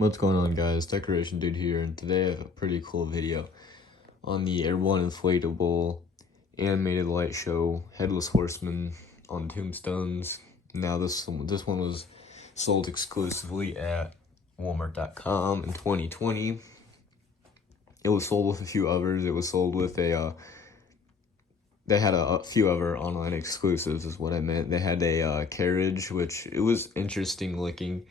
What's going on, guys? Decoration Dude here, and today I have a pretty cool video on the Airborne Inflatable animated light show Headless Horseman on tombstones. Now this one was sold exclusively at Walmart.com in 2020. It was sold with a few others. It was sold with they had a few other online exclusives is what I meant. They had a carriage, which it was interesting looking.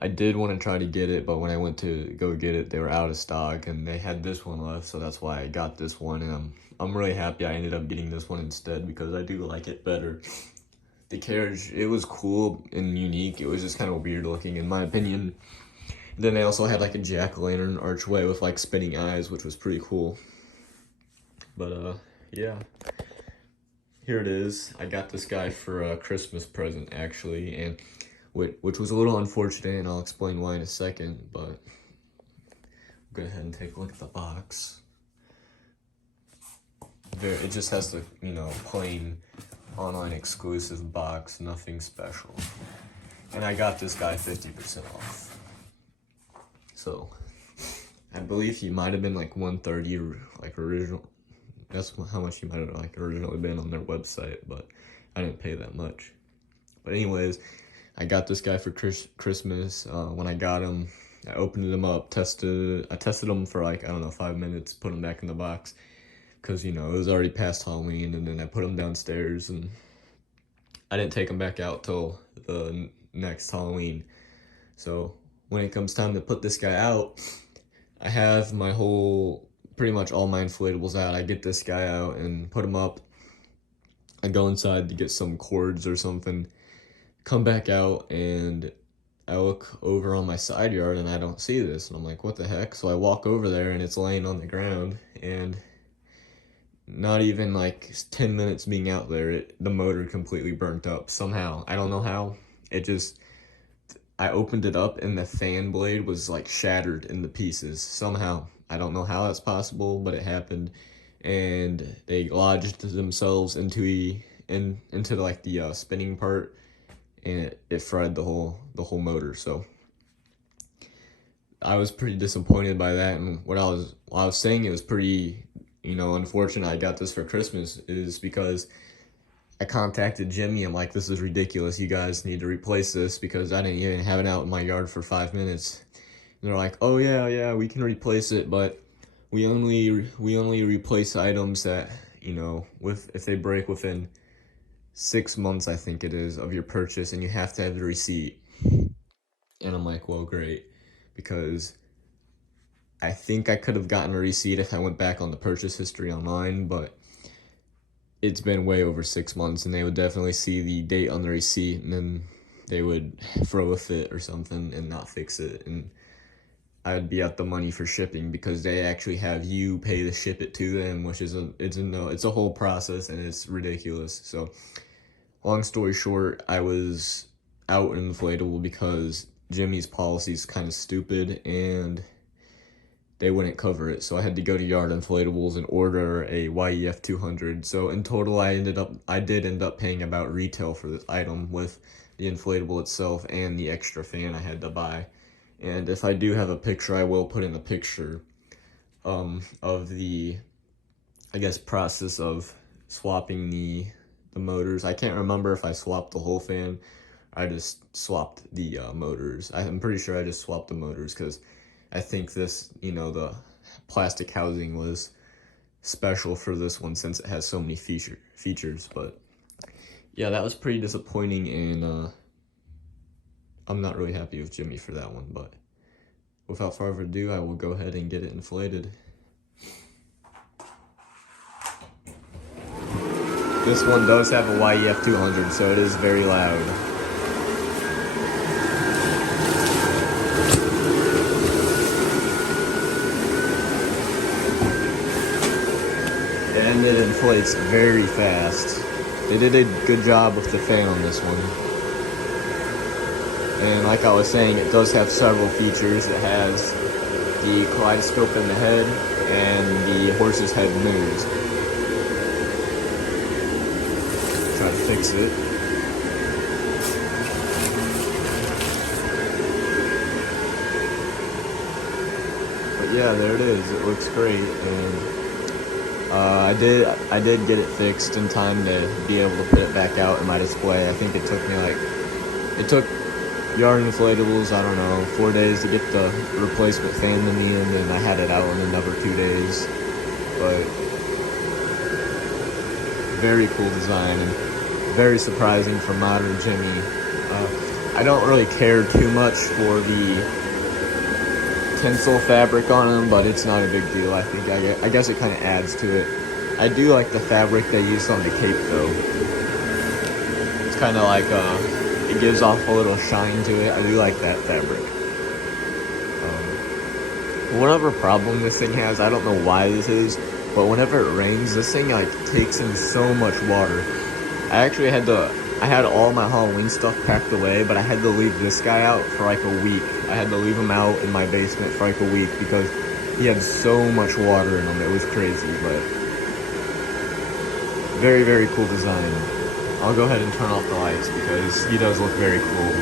I did want to try to get it, but when I went to go get it, they were out of stock, and they had this one left, so that's why I got this one, and I'm really happy I ended up getting this one instead, because I do like it better. The carriage, it was cool and unique. It was just kind of weird looking, in my opinion. Then they also had like a jack-o'-lantern archway with like spinning eyes, which was pretty cool. But yeah. Here it is. I got this guy for a Christmas present, actually, and which was a little unfortunate, and I'll explain why in a second, but go ahead and take a look at the box. It just has the, plain online exclusive box, nothing special. And I got this guy 50% off. So, I believe he might have been like $130, like original. That's how much he might have like originally been on their website, but I didn't pay that much. But anyways, I got this guy for Christmas. When I got him, I opened him up, I tested him for like, 5 minutes, put him back in the box, because, it was already past Halloween, and then I put him downstairs, and I didn't take him back out till the next Halloween. So when it comes time to put this guy out, I have pretty much all my inflatables out. I get this guy out and put him up. I go inside to get some cords or something, come back out, and I look over on my side yard and I don't see this, and I'm like, what the heck? So I walk over there and it's laying on the ground, and not even like 10 minutes being out there, the motor completely burnt up somehow. I don't know how. I opened it up and the fan blade was like shattered into pieces somehow. I don't know how that's possible, but it happened, and they lodged themselves into like the spinning part, and it fried the whole motor. So I was pretty disappointed by that, and what I was saying it was pretty, unfortunate I got this for Christmas is because I contacted Gemmy. I'm like, this is ridiculous. You guys need to replace this, because I didn't even have it out in my yard for 5 minutes. And they're like, oh yeah, we can replace it, but we only replace items that, if they break within 6 months, I think it is, of your purchase, and you have to have the receipt. And I'm like, well, great, because I think I could have gotten a receipt if I went back on the purchase history online, but it's been way over 6 months, and they would definitely see the date on the receipt, and then they would throw a fit or something and not fix it, and I'd be out the money for shipping, because they actually have you pay to ship it to them, which is it's a whole process, and it's ridiculous. So long story short, I was out an inflatable because Jimmy's policy is kind of stupid, and they wouldn't cover it. So I had to go to Yard Inflatables and order a YEF 200. So in total, I did end up paying about retail for this item with the inflatable itself and the extra fan I had to buy. And if I do have a picture, I will put in a picture of the, process of swapping the motors. I can't remember if I swapped the whole fan. I just swapped the motors. I'm pretty sure I just swapped the motors, because I think this, the plastic housing was special for this one since it has so many features. But yeah, that was pretty disappointing, and I'm not really happy with Jimmy for that one. But without further ado, I will go ahead and get it inflated. This one does have a YEF 200, so it is very loud. And it inflates very fast. They did a good job with the fan on this one. And like I was saying, it does have several features. It has the kaleidoscope in the head and the horse's head moves. Try to fix it. yeah, there it is. It looks great, and I did get it fixed in time to be able to put it back out in my display. I think it took me it took Yard Inflatables, I don't know, 4 days to get the replacement fan to me, and then I had it out in another 2 days. But very cool design and very surprising for modern Gemmy. I don't really care too much for the tinsel fabric on them, but it's not a big deal. I guess it kind of adds to it. I do like the fabric they use on the cape though. It's kind of like it gives off a little shine to it. I do like that fabric. Whatever problem this thing has, I don't know why this is, but whenever it rains, this thing like takes in so much water. I had all my Halloween stuff packed away, but I had to leave this guy out for like a week. I had to leave him out in my basement for like a week because he had so much water in him. It was crazy, but very, very cool design. I'll go ahead and turn off the lights because he does look very cool.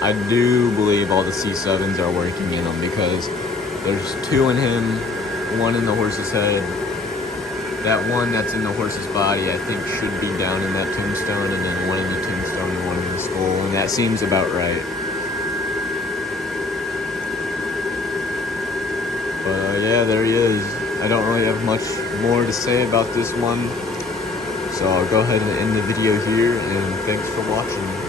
I do believe all the C7s are working in them because there's 2 in him, 1 in the horse's head. That one that's in the horse's body, I think, should be down in that tombstone, and then 1 in the tombstone and 1 in the skull, and that seems about right. But yeah, there he is. I don't really have much more to say about this one, so I'll go ahead and end the video here, and thanks for watching.